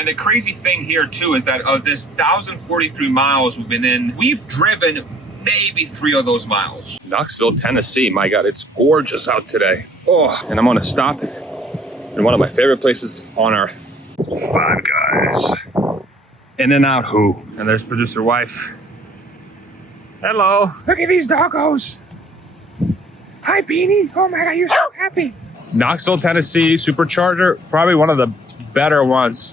And the crazy thing here too is that of this 1,043 miles we've been in, we've driven maybe 3 of those miles. Knoxville, Tennessee. My God, it's gorgeous out today. Oh, and I'm gonna stop in one of my favorite places on earth. Five Guys. In and Out Who. And there's producer wife. Hello. Look at these doggos. Hi, Beanie. Oh my God, you're so happy. Knoxville, Tennessee, supercharger. Probably one of the better ones.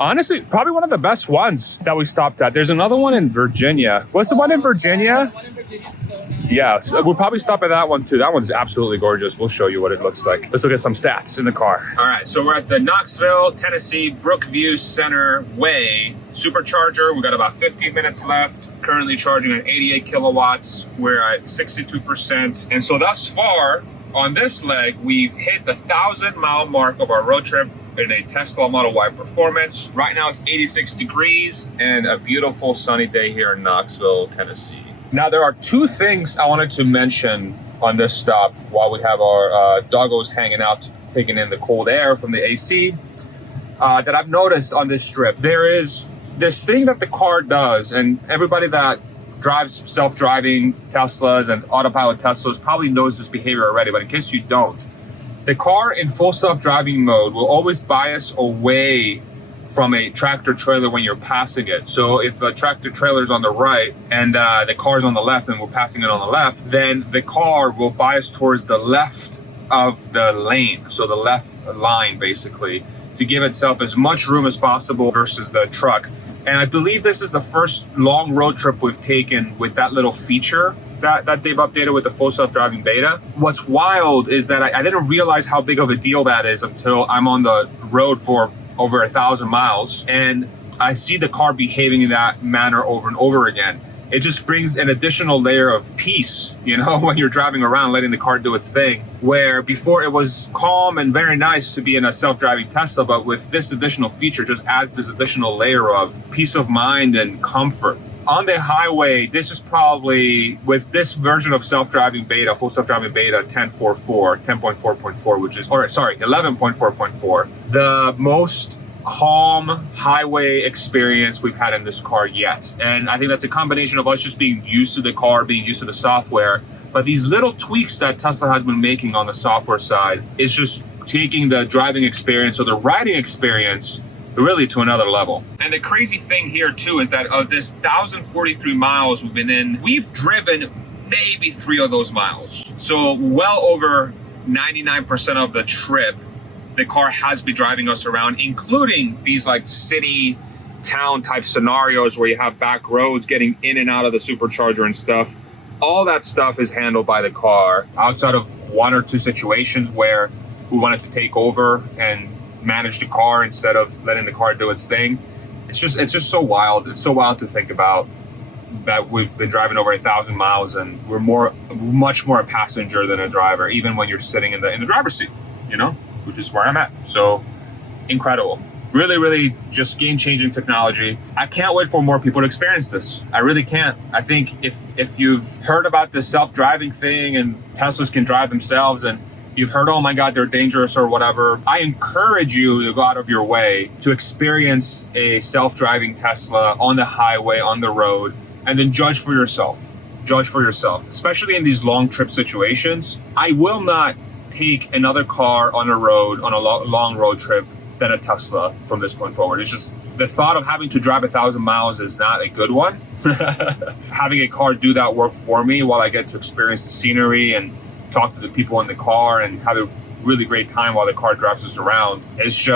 Honestly, probably one of the best ones that we stopped at. There's another one in Virginia. What's the one in Virginia? The one in Virginia is so nice. Yeah, so we'll probably stop at that one too. That one's absolutely gorgeous. We'll show you what it looks like. Let's look at some stats in the car. All right, so we're at the Knoxville, Tennessee, Brookview Center Way supercharger. We've got about 15 minutes left. Currently charging at 88 kilowatts. We're at 62%. And so thus far on this leg, we've hit the 1,000-mile mark of our road trip in a Tesla Model Y Performance. Right now it's 86 degrees and a beautiful sunny day here in Knoxville, Tennessee. Now there are 2 things I wanted to mention on this stop while we have our doggos hanging out, taking in the cold air from the AC, that I've noticed on this trip. There is this thing that the car does, and everybody that drives self-driving Teslas and autopilot Teslas probably knows this behavior already, but in case you don't, the car in full self-driving mode will always bias away from a tractor trailer when you're passing it. So if a tractor trailer is on the right and the car's on the left and we're passing it on the left, then the car will bias towards the left of the lane, so the left line basically, to give itself as much room as possible versus the truck. And I believe this is the first long road trip we've taken with that little feature that they've updated with the full self-driving beta. What's wild is that I didn't realize how big of a deal that is until I'm on the road for over 1,000 miles and I see the car behaving in that manner over and over again. It just brings an additional layer of peace, you know, when you're driving around, letting the car do its thing. Where before it was calm and very nice to be in a self-driving Tesla, but with this additional feature, just adds this additional layer of peace of mind and comfort. On the highway, this is probably, with this version of self-driving beta, full self-driving beta 10.4.4, which is, or sorry, 11.4.4, the most calm highway experience we've had in this car yet. And I think that's a combination of us just being used to the car, being used to the software, but these little tweaks that Tesla has been making on the software side is just taking the driving experience or the riding experience really to another level. And the crazy thing here too is that of this 1,043 miles we've been in, we've driven maybe 3 of those miles. So well over 99% of the trip, the car has been driving us around, including these like city, town type scenarios where you have back roads getting in and out of the supercharger and stuff. All that stuff is handled by the car outside of 1 or 2 situations where we wanted to take over and manage the car instead of letting the car do its thing. It's just so wild. It's so wild to think about that we've been driving over 1,000 miles and we're much more a passenger than a driver, even when you're sitting in the driver's seat, you know, which is where I'm at. So incredible. Really, really just game-changing technology. I can't wait for more people to experience this. I really can't. I think if you've heard about this self-driving thing and Teslas can drive themselves and you've heard, oh my God, they're dangerous or whatever, I encourage you to go out of your way to experience a self-driving Tesla on the highway, on the road, and then judge for yourself. Judge for yourself, especially in these long trip situations. I will not take another car on a road, on a long road trip than a Tesla from this point forward. It's just the thought of having to drive 1,000 miles is not a good one. Having a car do that work for me while I get to experience the scenery and talk to the people in the car and have a really great time while the car drives us around, it's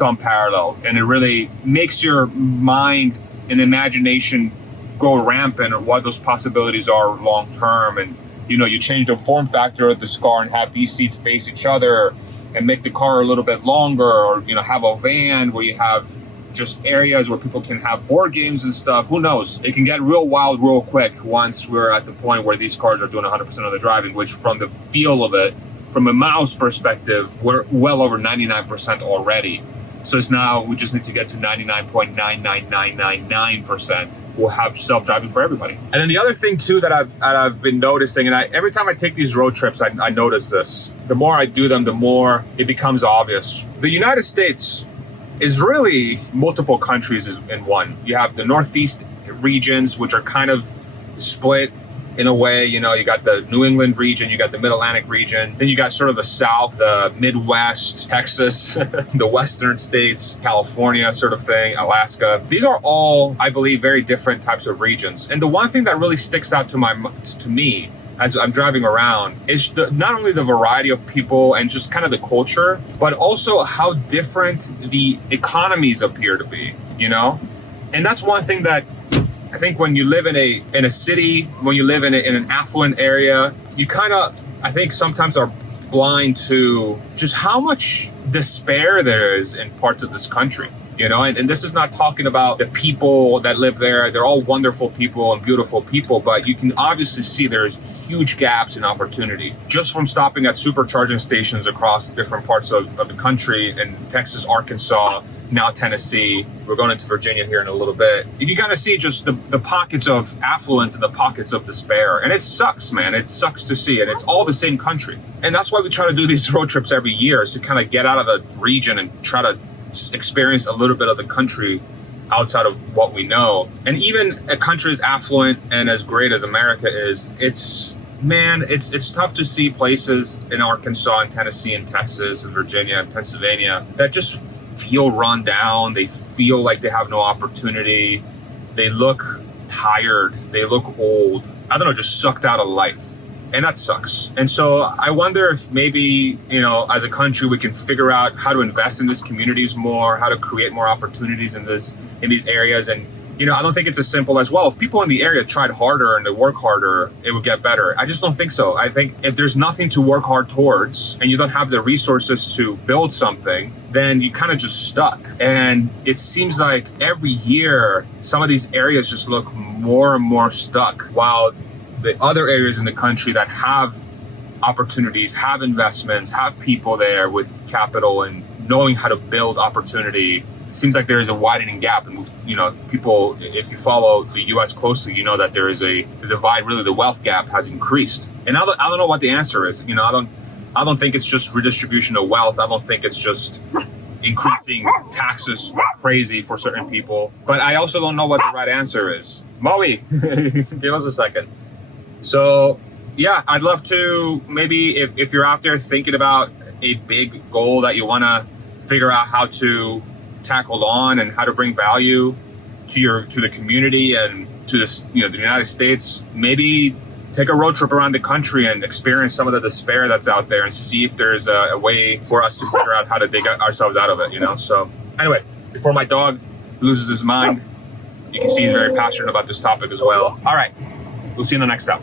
unparalleled. And it really makes your mind and imagination go rampant of what those possibilities are long term. And you know, you change the form factor of this car and have these seats face each other and make the car a little bit longer, or, you know, have a van where you have just areas where people can have board games and stuff. Who knows? It can get real wild real quick once we're at the point where these cars are doing 100% of the driving, which from the feel of it, from a miles perspective, we're well over 99% already. So it's now, we just need to get to 99.99999%. We'll have self-driving for everybody. And then the other thing too that I've been noticing, and every time I take these road trips, I notice this. The more I do them, the more it becomes obvious. The United States is really multiple countries in one. You have the Northeast regions, which are kind of split in a way. You got the New England region, you got the Mid-Atlantic region, then you got sort of the South, the Midwest, Texas, the Western states, California sort of thing, Alaska. These are all, I believe, very different types of regions. And the one thing that really sticks out to me as I'm driving around is not only the variety of people and just kind of the culture, but also how different the economies appear to be, And that's one thing that I think when you live in a city, when you live in an affluent area, you kind of, I think sometimes are blind to just how much despair there is in parts of this country, and this is not talking about the people that live there. They're all wonderful people and beautiful people, but you can obviously see there's huge gaps in opportunity just from stopping at supercharging stations across different parts of the country in Texas, Arkansas, now Tennessee. We're going into Virginia here in a little bit. You kind of see just the pockets of affluence and the pockets of despair. And it sucks, man. It sucks to see. And it's all the same country. And that's why we try to do these road trips every year, is to kind of get out of the region and try to experience a little bit of the country outside of what we know. And even a country as affluent and as great as America is, it's tough to see places in Arkansas and Tennessee and Texas and Virginia and Pennsylvania that just feel run down. They feel like they have no opportunity. They look tired. They look old. I don't know, just sucked out of life. And that sucks. And so I wonder if maybe, as a country, we can figure out how to invest in these communities more, how to create more opportunities in these areas. And I don't think it's as simple as, well, if people in the area tried harder and they work harder, it would get better. I just don't think so. I think if there's nothing to work hard towards and you don't have the resources to build something, then you kind of just stuck. And it seems like every year, some of these areas just look more and more stuck, while the other areas in the country that have opportunities, have investments, have people there with capital and knowing how to build opportunity, it seems like there is a widening gap. And people, if you follow the U.S. closely, you know that there is the divide, really the wealth gap has increased. And I don't know what the answer is. I don't think it's just redistribution of wealth. I don't think it's just increasing taxes like crazy for certain people. But I also don't know what the right answer is. Molly, give us a second. So yeah, I'd love to, maybe if you're out there thinking about a big goal that you want to figure out how to tackle on and how to bring value to the community and to this, the United States, maybe take a road trip around the country and experience some of the despair that's out there and see if there's a way for us to figure out how to dig ourselves out of it, So anyway, before my dog loses his mind, you can see he's very passionate about this topic as well. All right. We'll see you in the next step.